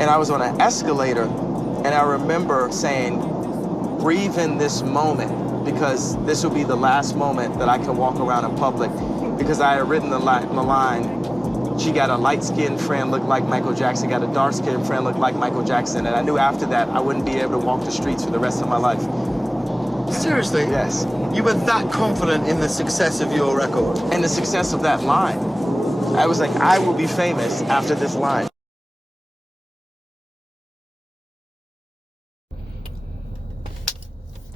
And I was on an escalator, and I remember saying, breathe in this moment, because this will be the last moment that I can walk around in public. Because I had written the line, she got a light-skinned friend look like Michael Jackson, got a dark-skinned friend look like Michael Jackson. And I knew after that I wouldn't be able to walk the streets for the rest of my life. Seriously? Yes. You were that confident in the success of your record? And the success of that line. I was like, I will be famous after this line.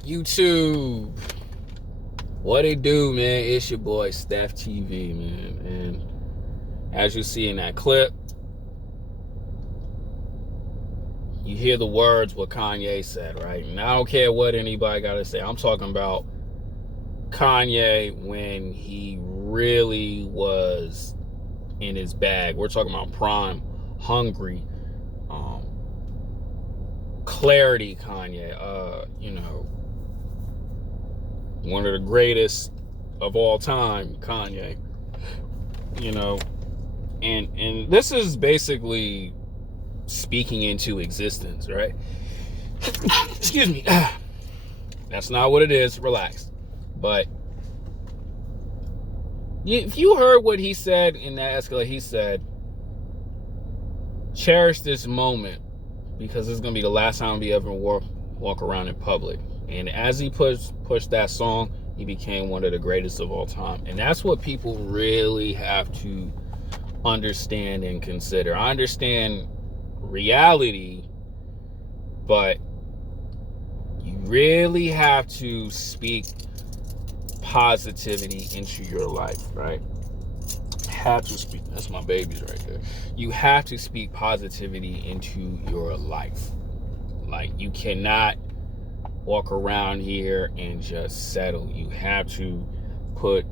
YouTube, what it do, man? It's your boy Steph TV, man. And as you see in that clip, you hear the words what Kanye said, right? And I don't care what anybody got to say. I'm talking about Kanye when he really was in his bag. We're talking about prime, hungry, clarity Kanye. One of the greatest of all time, Kanye. And this is basically speaking into existence, right? Excuse me. That's not what it is. Relax. But if you heard what he said in that escalator, he said, cherish this moment because it's going to be the last time we ever walk around in public. And as he pushed that song, he became one of the greatest of all time. And that's what people really have to understand and consider. I understand reality, but you really have to speak positivity into your life, right? Have to speak. That's my babies right there. You have to speak positivity into your life. Like, you cannot walk around here and just settle. You have to put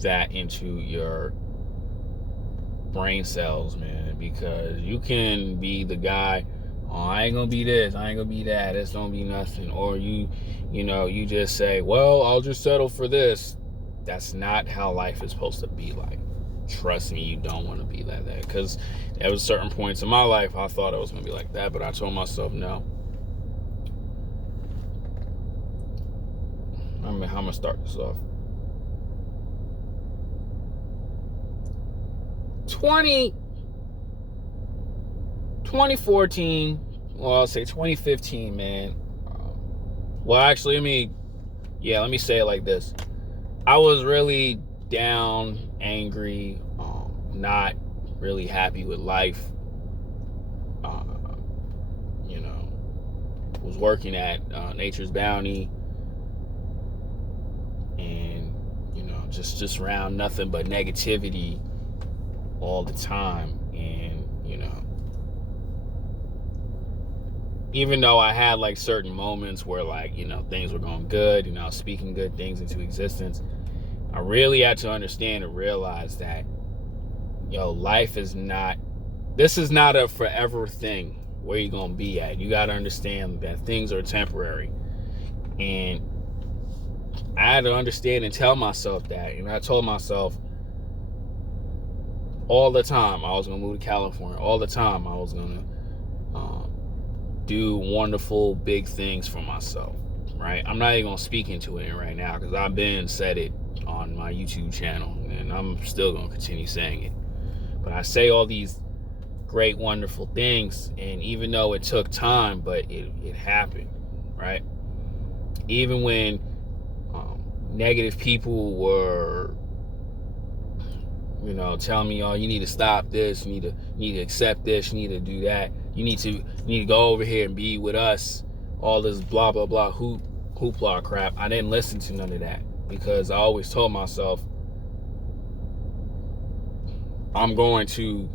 that into your brain cells, man, because you can be the guy, oh, I ain't gonna be this, I ain't gonna be that, it's gonna be nothing. Or you just say, well, I'll just settle for this. That's not how life is supposed to be like. Trust me, you don't want to be like that. Because there was certain points in my life I thought I was gonna be like that, but I told myself no. I'm gonna start this off. 2014, well, I'll say 2015, man. Well, actually, let me say it like this. I was really down, angry, not really happy with life. Was working at Nature's Bounty, and just around nothing but negativity all the time. And even though I had like certain moments where like things were going good, I was speaking good things into existence, I really had to understand and realize that life is not, this is not a forever thing where you're gonna be at. You got to understand that things are temporary. And I had to understand and tell myself that. And I told myself all the time I was gonna move to California. All the time I was gonna do wonderful big things for myself, right? I'm not even gonna speak into it right now because I've been said it on my YouTube channel, and I'm still gonna continue saying it. But I say all these great, wonderful things, and even though it took time, but it happened, right? Even when negative people were telling me, oh, you need to stop this, you need to accept this, you need to do that, you need to go over here and be with us, all this blah blah blah hoopla crap. I didn't listen to none of that because I always told myself I'm going to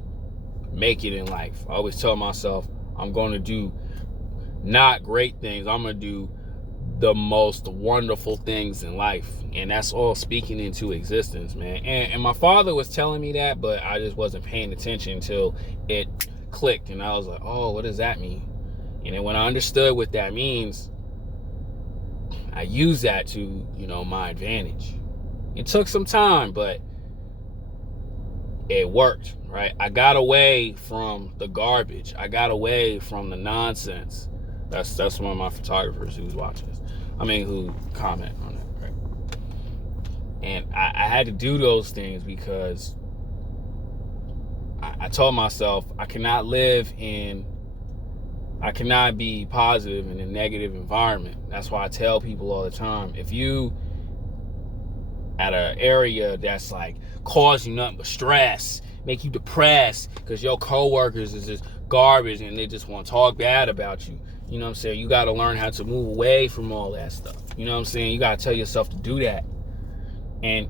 make it in life. I always tell myself I'm going to do not great things, I'm going to do the most wonderful things in life. And that's all speaking into existence, man. And my father was telling me that, but I just wasn't paying attention until it clicked. And I was like, oh, what does that mean? And then when I understood what that means, I used that to, my advantage. It took some time, but it worked, right? I got away from the garbage. I got away from the nonsense. That's one of my photographers who's watching this. Who comment on it, right? And I had to do those things because I told myself I cannot be positive in a negative environment. That's why I tell people all the time, if you at an area that's like cause you nothing but stress, make you depressed because your coworkers is just garbage and they just want to talk bad about you. You know what I'm saying? You got to learn how to move away from all that stuff. You know what I'm saying? You got to tell yourself to do that. And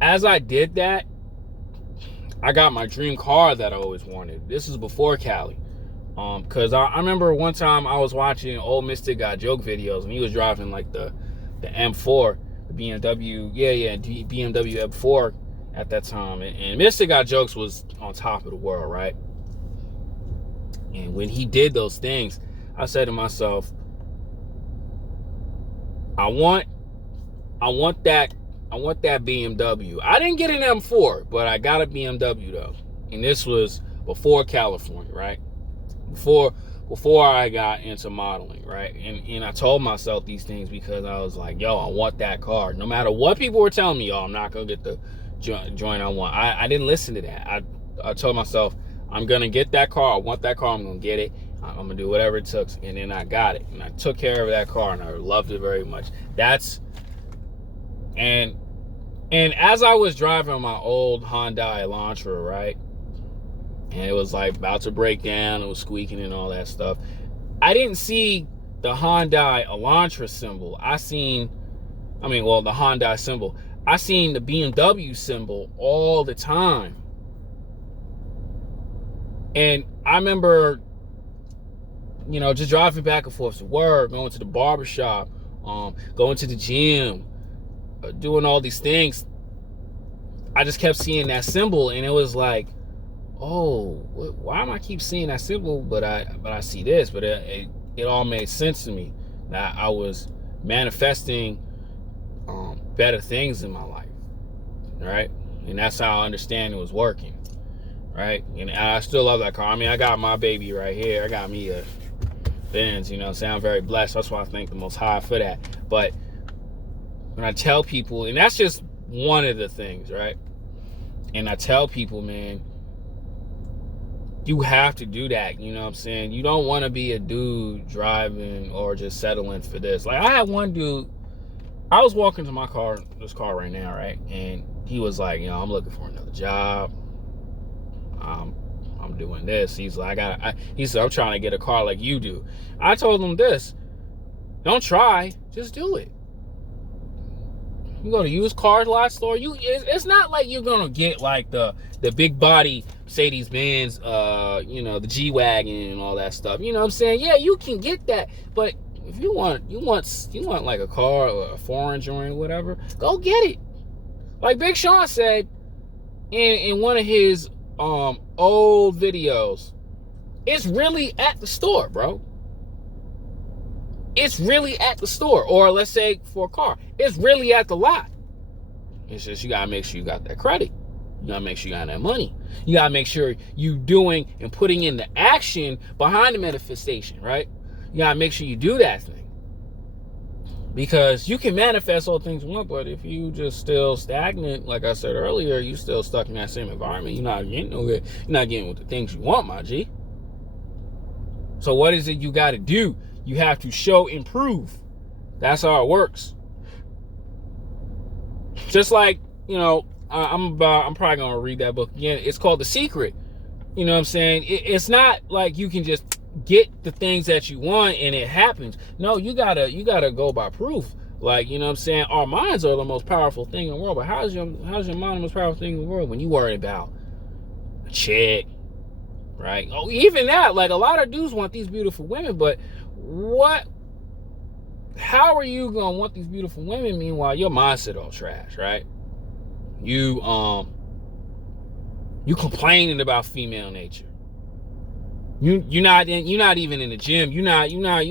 as I did that, I got my dream car that I always wanted. This is before Cali. Because I remember one time I was watching old Mystic Got Joke videos and he was driving like the M4, the BMW, BMW M4 at that time. And Mystic Got Jokes was on top of the world, right? And when he did those things, I said to myself, I want that BMW. I didn't get an M4, but I got a BMW though. And this was before California, right? Before I got into modeling, right? And I told myself these things because I was like, yo, I want that car. No matter what people were telling me, yo, I'm not going to get the joint I want. I didn't listen to that. I told myself, I'm going to get that car. I want that car. I'm going to get it. I'm going to do whatever it took. And then I got it. And I took care of that car and I loved it very much. And as I was driving my old Hyundai Elantra, right? And it was like about to break down. It was squeaking and all that stuff. I didn't see the Hyundai Elantra symbol. the Hyundai symbol. I seen the BMW symbol all the time. And I remember, just driving back and forth to work, going to the barbershop, going to the gym, doing all these things. I just kept seeing that symbol and it was like, oh, why am I keep seeing that symbol? But I see this, but it all made sense to me that I was manifesting better things in my life, right? And that's how I understand it was working, right? And I still love that car. I got my baby right here. I got me a Benz, so I'm very blessed. That's why I thank the Most High for that. But when I tell people, and that's just one of the things, right? And I tell people, man, you have to do that, you know what I'm saying? You don't want to be a dude driving or just settling for this. Like, I had one dude, I was walking to my car, this car right now, right? And he was like, I'm looking for another job. I'm doing this. He's like, he said, I'm trying to get a car like you do. I told him this, don't try, just do it. You go to used car lot store, it's not like you're gonna get like the big body Mercedes Benz, the G-Wagon and all that stuff. You know what I'm saying? Yeah, you can get that, but if you want like a car or a foreign joint or whatever, go get it. Like Big Sean said in one of his old videos, it's really at the store, bro. It's really at the store. Or let's say for a car, it's really at the lot. It's just you gotta make sure you got that credit. You gotta make sure you got that money. You gotta make sure you doing and putting in the action behind the manifestation, right? You gotta make sure you do that thing. Because you can manifest all things you want, but if you just still stagnant, like I said earlier, you still stuck in that same environment, you're not getting with the things you want, my G. So what is it you gotta do? You have to show and prove. That's how it works. Just like, I'm probably gonna read that book again. It's called The Secret. You know what I'm saying? It's not like you can just get the things that you want and it happens. No, you gotta go by proof. Like, you know what I'm saying? Our minds are the most powerful thing in the world. But how's your mind the most powerful thing in the world when you worry about a chick, right? Oh, even that, like a lot of dudes want these beautiful women, but how are you gonna want these beautiful women meanwhile your mindset all trash, right? You complaining about female nature. You're not even in the gym. You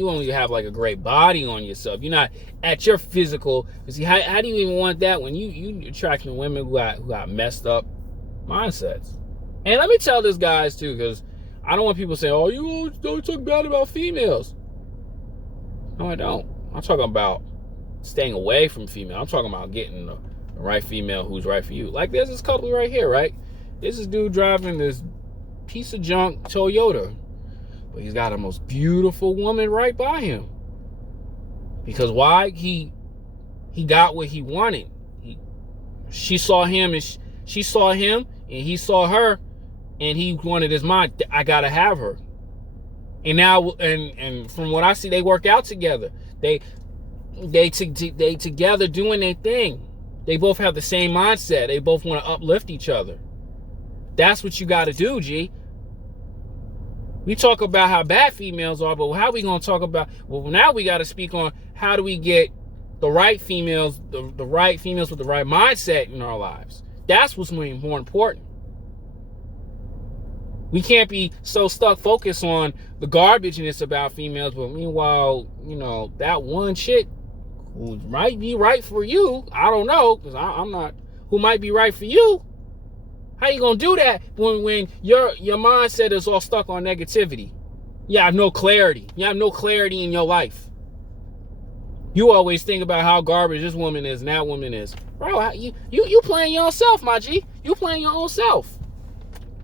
only have like a great body on yourself. You're not at your physical. See, how do you even want that when you attracting women who got messed up mindsets? And let me tell this guys too, because I don't want people saying, "Oh, you don't talk bad about females." No, I don't. I'm talking about staying away from female. I'm talking about getting the right female who's right for you. Like there's this couple right here, right? This is dude driving this piece of junk Toyota, but he's got a most beautiful woman right by him. Because why? He got what he wanted. She saw him and she saw him, and he saw her, and he wanted his mind. I gotta have her. And now, and from what I see, they work out together. They together doing their thing. They both have the same mindset. They both want to uplift each other. That's what you got to do, G. We talk about how bad females are, but how we going to talk about, well, now we got to speak on how do we get the right females, the right females with the right mindset in our lives. That's what's more important. We can't be so stuck focused on the garbageness about females, but meanwhile, that one chick who might be right for you, I don't know, because I'm not, who might be right for you. How you gonna do that when your mindset is all stuck on negativity? You have no clarity. You have no clarity in your life. You always think about how garbage this woman is and that woman is. Bro, you playing yourself, my G. You playing your own self.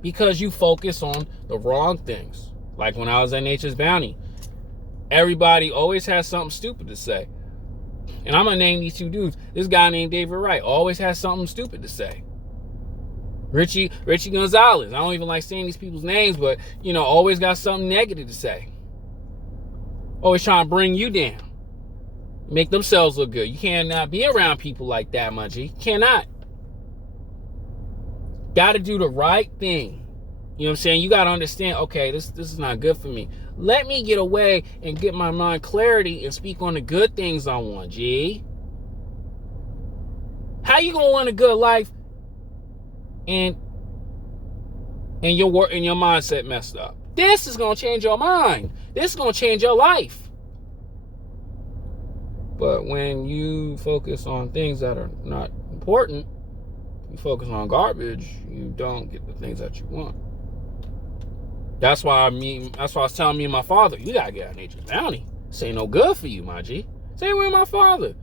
Because you focus on the wrong things. Like when I was at Nature's Bounty, everybody always has something stupid to say. And I'm gonna name these two dudes. This guy named David Wright always has something stupid to say. Richie Gonzalez. I don't even like saying these people's names, but always got something negative to say. Always trying to bring you down. Make themselves look good. You cannot be around people like that, my G. Cannot. Got to do the right thing. You know what I'm saying? You got to understand, okay, this is not good for me. Let me get away and get my mind clarity and speak on the good things I want, G. How you going to want a good life and your work and your mindset messed up? This is going to change your mind. This is going to change your life. But when you focus on things that are not important, you focus on garbage, you don't get the things that you want. That's why I was telling me and my father, you gotta get out of Nature's Bounty. This ain't no good for you, my G. Same way with my father.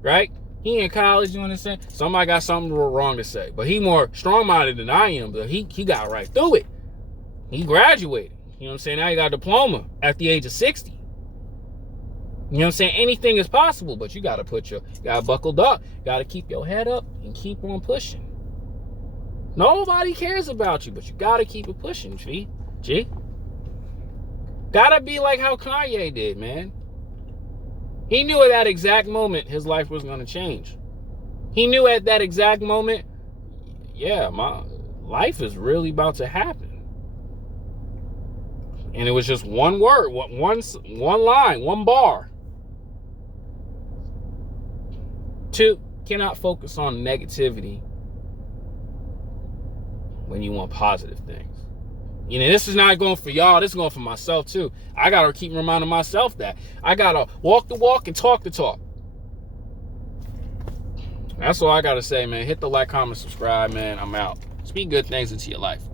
Right? He in college doing this thing. Somebody got something wrong to say. But he more strong-minded than I am, but he got right through it. He graduated. You know what I'm saying? Now he got a diploma at the age of 60. You know what I'm saying? Anything is possible, but you gotta buckled up. Gotta keep your head up and keep on pushing. Nobody cares about you, but you gotta keep it pushing, G. Gotta be like how Kanye did, man. He knew at that exact moment his life was gonna change. He knew at that exact moment, yeah, my life is really about to happen. And it was just one word, one line, one bar. 2, cannot focus on negativity when you want positive things. This is not going for y'all. This is going for myself too. I got to keep reminding myself that. I got to walk the walk and talk the talk. That's all I got to say, man. Hit the like, comment, subscribe, man. I'm out. Speak good things into your life.